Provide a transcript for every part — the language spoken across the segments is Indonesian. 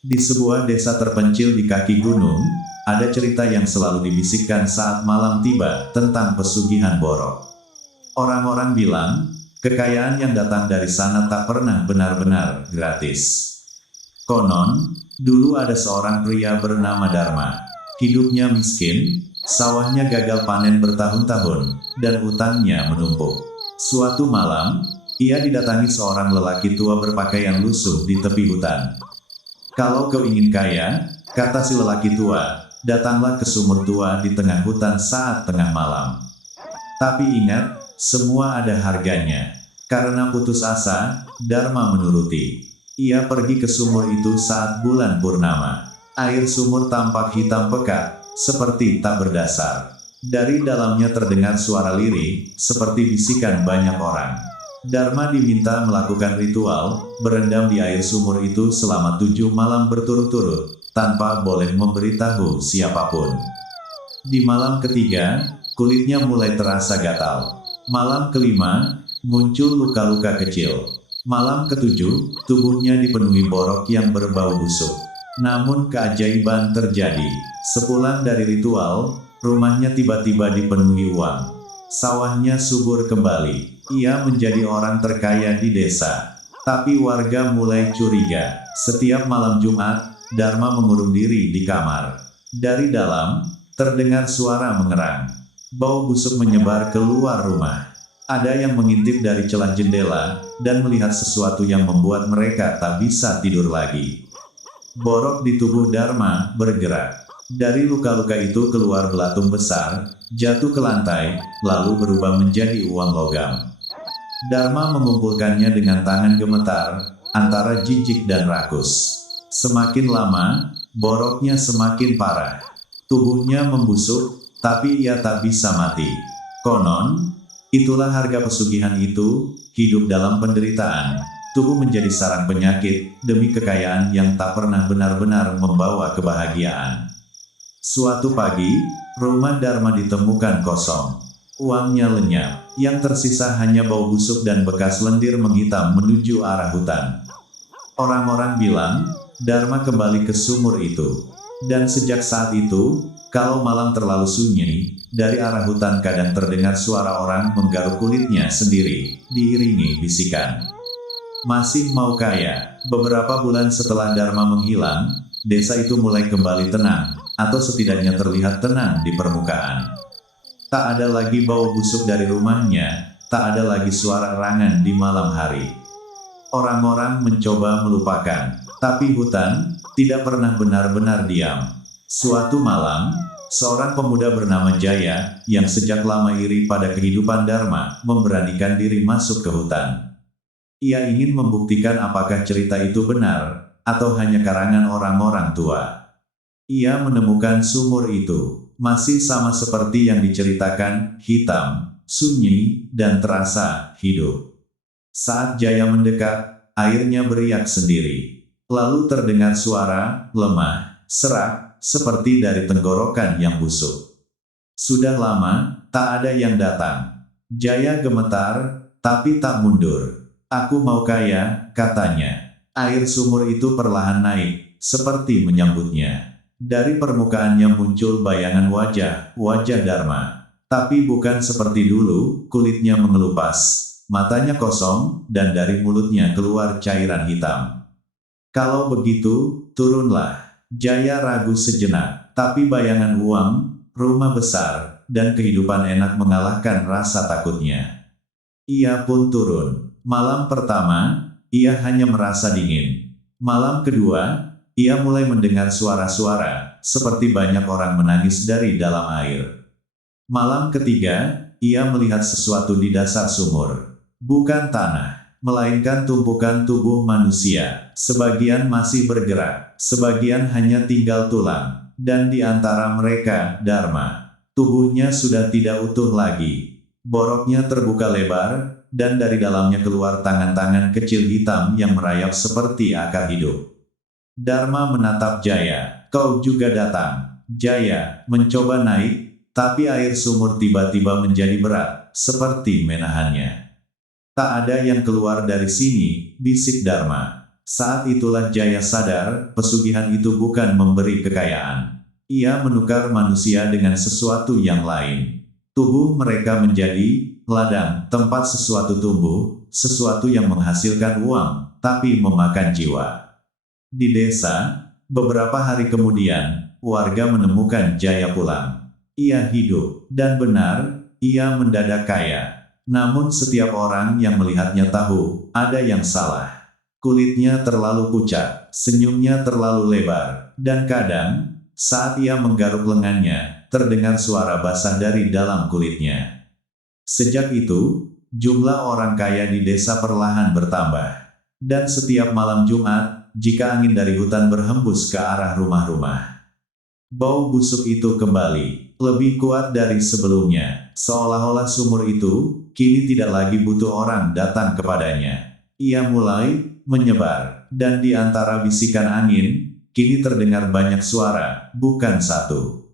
Di sebuah desa terpencil di kaki gunung, ada cerita yang selalu dibisikkan saat malam tiba tentang pesugihan Borok. Orang-orang bilang, kekayaan yang datang dari sana tak pernah benar-benar gratis. Konon, dulu ada seorang pria bernama Dharma. Hidupnya miskin, sawahnya gagal panen bertahun-tahun, dan utangnya menumpuk. Suatu malam, ia didatangi seorang lelaki tua berpakaian lusuh di tepi hutan. "Kalau kau ingin kaya," kata si lelaki tua, "datanglah ke sumur tua di tengah hutan saat tengah malam. Tapi ingat, semua ada harganya." Karena putus asa, Dharma menuruti. Ia pergi ke sumur itu saat bulan purnama. Air sumur tampak hitam pekat, seperti tak berdasar. Dari dalamnya terdengar suara lirih, seperti bisikan banyak orang. Dharma diminta melakukan ritual, berendam di air sumur itu selama 7 malam berturut-turut, tanpa boleh memberitahu siapapun. Di malam ketiga, kulitnya mulai terasa gatal. Malam kelima, muncul luka-luka kecil. Malam ketujuh, tubuhnya dipenuhi borok yang berbau busuk. Namun keajaiban terjadi. Sepulang dari ritual, rumahnya tiba-tiba dipenuhi uang. Sawahnya subur kembali. Ia menjadi orang terkaya di desa. Tapi warga mulai curiga. Setiap malam Jumat, Dharma mengurung diri di kamar. Dari dalam, terdengar suara mengerang. Bau busuk menyebar keluar rumah. Ada yang mengintip dari celah jendela, dan melihat sesuatu yang membuat mereka tak bisa tidur lagi. Borok di tubuh Dharma bergerak. Dari luka-luka itu keluar belatung besar, jatuh ke lantai, lalu berubah menjadi uang logam. Dharma mengumpulkannya dengan tangan gemetar, antara jijik dan rakus. Semakin lama, boroknya semakin parah. Tubuhnya membusuk, tapi ia tak bisa mati. Konon, itulah harga pesugihan itu, hidup dalam penderitaan. Tubuh menjadi sarang penyakit, demi kekayaan yang tak pernah benar-benar membawa kebahagiaan. Suatu pagi, rumah Dharma ditemukan kosong. Uangnya lenyap, yang tersisa hanya bau busuk dan bekas lendir menghitam menuju arah hutan. Orang-orang bilang, Dharma kembali ke sumur itu. Dan sejak saat itu, kalau malam terlalu sunyi, dari arah hutan kadang terdengar suara orang menggaruk kulitnya sendiri, diiringi bisikan. Masih mau kaya? Beberapa bulan setelah Dharma menghilang, desa itu mulai kembali tenang, atau setidaknya terlihat tenang di permukaan. Tak ada lagi bau busuk dari rumahnya, tak ada lagi suara erangan di malam hari. Orang-orang mencoba melupakan, tapi hutan tidak pernah benar-benar diam. Suatu malam, seorang pemuda bernama Jaya, yang sejak lama iri pada kehidupan Dharma, memberanikan diri masuk ke hutan. Ia ingin membuktikan apakah cerita itu benar, atau hanya karangan orang-orang tua. Ia menemukan sumur itu, masih sama seperti yang diceritakan, hitam, sunyi, dan terasa hidup. Saat Jaya mendekat, airnya beriak sendiri. Lalu terdengar suara, lemah, serak, seperti dari tenggorokan yang busuk. Sudah lama, tak ada yang datang. Jaya gemetar, tapi tak mundur. "Aku mau kaya," katanya. Air sumur itu perlahan naik, seperti menyambutnya. Dari permukaannya muncul bayangan wajah Dharma. Tapi bukan seperti dulu, kulitnya mengelupas. Matanya kosong, dan dari mulutnya keluar cairan hitam. "Kalau begitu, turunlah." Jaya ragu sejenak, tapi bayangan uang, rumah besar, dan kehidupan enak mengalahkan rasa takutnya. Ia pun turun. Malam pertama, ia hanya merasa dingin. Malam kedua, ia mulai mendengar suara-suara, seperti banyak orang menangis dari dalam air. Malam ketiga, ia melihat sesuatu di dasar sumur. Bukan tanah, melainkan tumpukan tubuh manusia. Sebagian masih bergerak, sebagian hanya tinggal tulang, dan di antara mereka, Dharma. Tubuhnya sudah tidak utuh lagi. Boroknya terbuka lebar, dan dari dalamnya keluar tangan-tangan kecil hitam yang merayap seperti akar hidup. Dharma menatap Jaya. "Kau juga datang." Jaya mencoba naik, tapi air sumur tiba-tiba menjadi berat, seperti menahannya. "Tak ada yang keluar dari sini," bisik Dharma. Saat itulah Jaya sadar, pesugihan itu bukan memberi kekayaan. Ia menukar manusia dengan sesuatu yang lain. Tubuh mereka menjadi ladang, tempat sesuatu tumbuh, sesuatu yang menghasilkan uang, tapi memakan jiwa. Di desa, beberapa hari kemudian, warga menemukan Jaya pulang. Ia hidup, dan benar, ia mendadak kaya. Namun setiap orang yang melihatnya tahu, ada yang salah. Kulitnya terlalu pucat, senyumnya terlalu lebar, dan kadang, saat ia menggaruk lengannya, terdengar suara basah dari dalam kulitnya. Sejak itu, jumlah orang kaya di desa perlahan bertambah. Dan setiap malam Jumat, jika angin dari hutan berhembus ke arah rumah-rumah, bau busuk itu kembali, lebih kuat dari sebelumnya, seolah-olah sumur itu, kini tidak lagi butuh orang datang kepadanya. Ia mulai menyebar, dan di antara bisikan angin, kini terdengar banyak suara, bukan satu.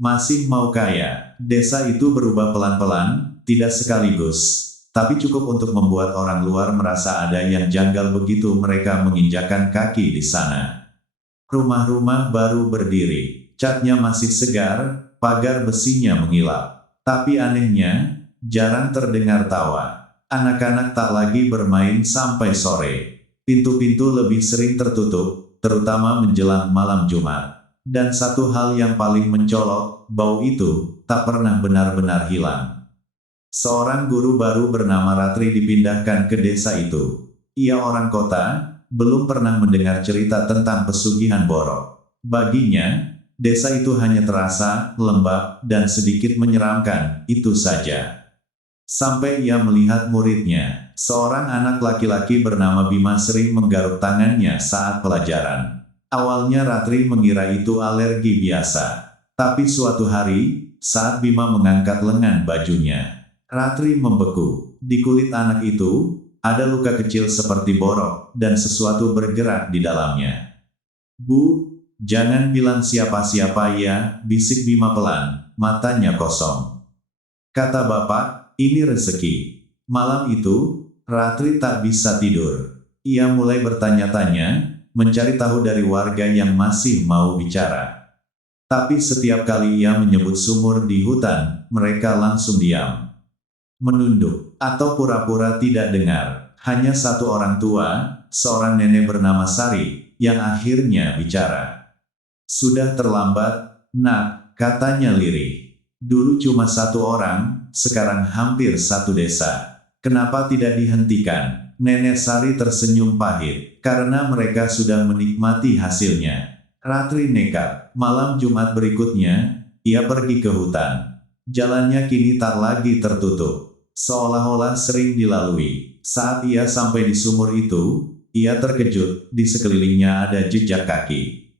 Masih mau kaya, desa itu berubah pelan-pelan, tidak sekaligus, tapi cukup untuk membuat orang luar merasa ada yang janggal begitu mereka menginjakan kaki di sana. Rumah-rumah baru berdiri, catnya masih segar, pagar besinya mengilap. Tapi anehnya, jarang terdengar tawa. Anak-anak tak lagi bermain sampai sore. Pintu-pintu lebih sering tertutup, terutama menjelang malam Jumat. Dan satu hal yang paling mencolok, bau itu tak pernah benar-benar hilang. Seorang guru baru bernama Ratri dipindahkan ke desa itu. Ia orang kota, belum pernah mendengar cerita tentang pesugihan borok. Baginya, desa itu hanya terasa lembab dan sedikit menyeramkan, itu saja. Sampai ia melihat muridnya, seorang anak laki-laki bernama Bima sering menggaruk tangannya saat pelajaran. Awalnya Ratri mengira itu alergi biasa. Tapi suatu hari, saat Bima mengangkat lengan bajunya, Ratri membeku. Di kulit anak itu, ada luka kecil seperti borok, dan sesuatu bergerak di dalamnya. "Bu, jangan bilang siapa-siapa ya," bisik Bima pelan, matanya kosong. Kata bapak, "Ini rezeki." Malam itu, Ratri tak bisa tidur. Ia mulai bertanya-tanya, mencari tahu dari warga yang masih mau bicara. Tapi setiap kali ia menyebut sumur di hutan, mereka langsung diam. Menunduk, atau pura-pura tidak dengar. Hanya satu orang tua, seorang nenek bernama Sari, yang akhirnya bicara. "Sudah terlambat, Nak," katanya lirih. "Dulu cuma satu orang, sekarang hampir satu desa. Kenapa tidak dihentikan?" Nenek Sari tersenyum pahit, karena mereka sudah menikmati hasilnya. Ratri nekat. Malam Jumat berikutnya, ia pergi ke hutan. Jalannya kini tak lagi tertutup, seolah-olah sering dilalui. Saat ia sampai di sumur itu, ia terkejut, di sekelilingnya ada jejak kaki.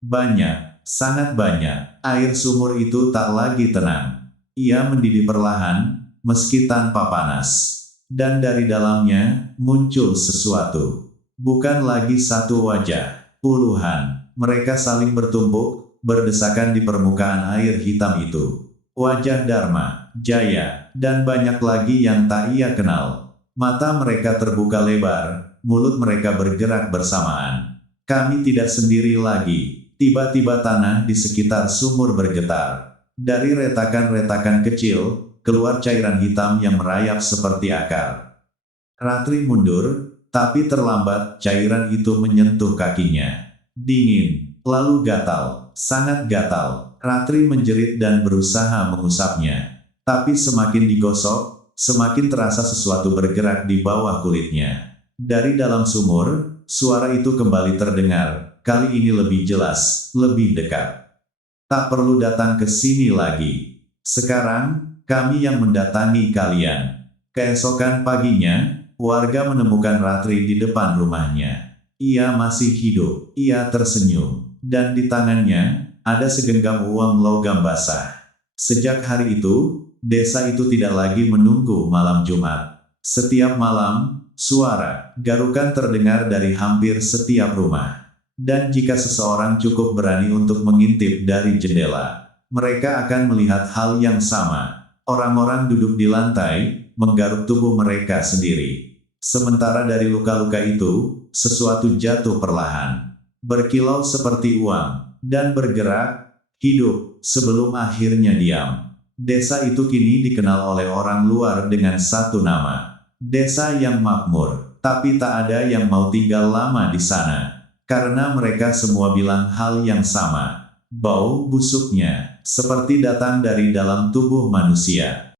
Banyak, sangat banyak, air sumur itu tak lagi tenang. Ia mendidih perlahan, meski tanpa panas. Dan dari dalamnya, muncul sesuatu. Bukan lagi satu wajah, puluhan. Mereka saling bertumpuk, berdesakan di permukaan air hitam itu. Wajah Dharma, Jaya, dan banyak lagi yang tak ia kenal. Mata mereka terbuka lebar, mulut mereka bergerak bersamaan. "Kami tidak sendiri lagi." Tiba-tiba tanah di sekitar sumur bergetar. Dari retakan-retakan kecil, keluar cairan hitam yang merayap seperti akar. Ratri mundur, tapi terlambat, cairan itu menyentuh kakinya. Dingin, lalu gatal, sangat gatal. Ratri menjerit dan berusaha mengusapnya. Tapi semakin digosok, semakin terasa sesuatu bergerak di bawah kulitnya. Dari dalam sumur, suara itu kembali terdengar, kali ini lebih jelas, lebih dekat. "Tak perlu datang ke sini lagi. Sekarang, kami yang mendatangi kalian." Keesokan paginya, warga menemukan Ratri di depan rumahnya. Ia masih hidup, ia tersenyum, dan di tangannya, ada segenggam uang logam basah. Sejak hari itu, desa itu tidak lagi menunggu malam Jumat. Setiap malam, suara garukan terdengar dari hampir setiap rumah. Dan jika seseorang cukup berani untuk mengintip dari jendela, mereka akan melihat hal yang sama. Orang-orang duduk di lantai, menggaruk tubuh mereka sendiri. Sementara dari luka-luka itu, sesuatu jatuh perlahan, berkilau seperti uang, dan bergerak, hidup, sebelum akhirnya diam. Desa itu kini dikenal oleh orang luar dengan satu nama. Desa yang makmur, tapi tak ada yang mau tinggal lama di sana. Karena mereka semua bilang hal yang sama. Bau busuknya, seperti datang dari dalam tubuh manusia.